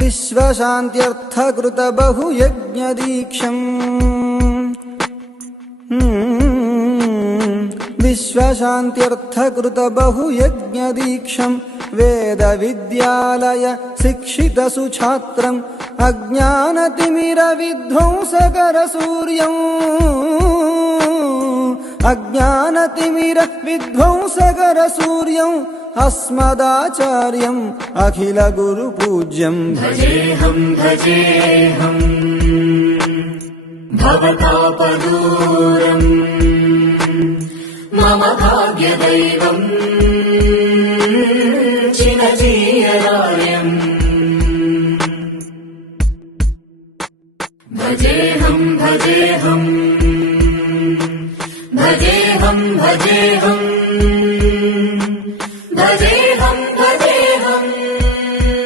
विश्वशान्त्यर्थकृत बहुयज्ञदीक्षम् विश्वशान्त्यर्थकृत बहुयज्ञदीक्षम् वेदविद्यालय शिक्षित सुछात्रम् अज्ञानतिमिरविध्वंसकरसूर्यम् अस्मदाचार्यम् अखिल गुरुपूज्यम् भजेऽहम् भवतापदूरम् मम भाग्यदैवम् चिरजीयरार्यम् भजेऽहम्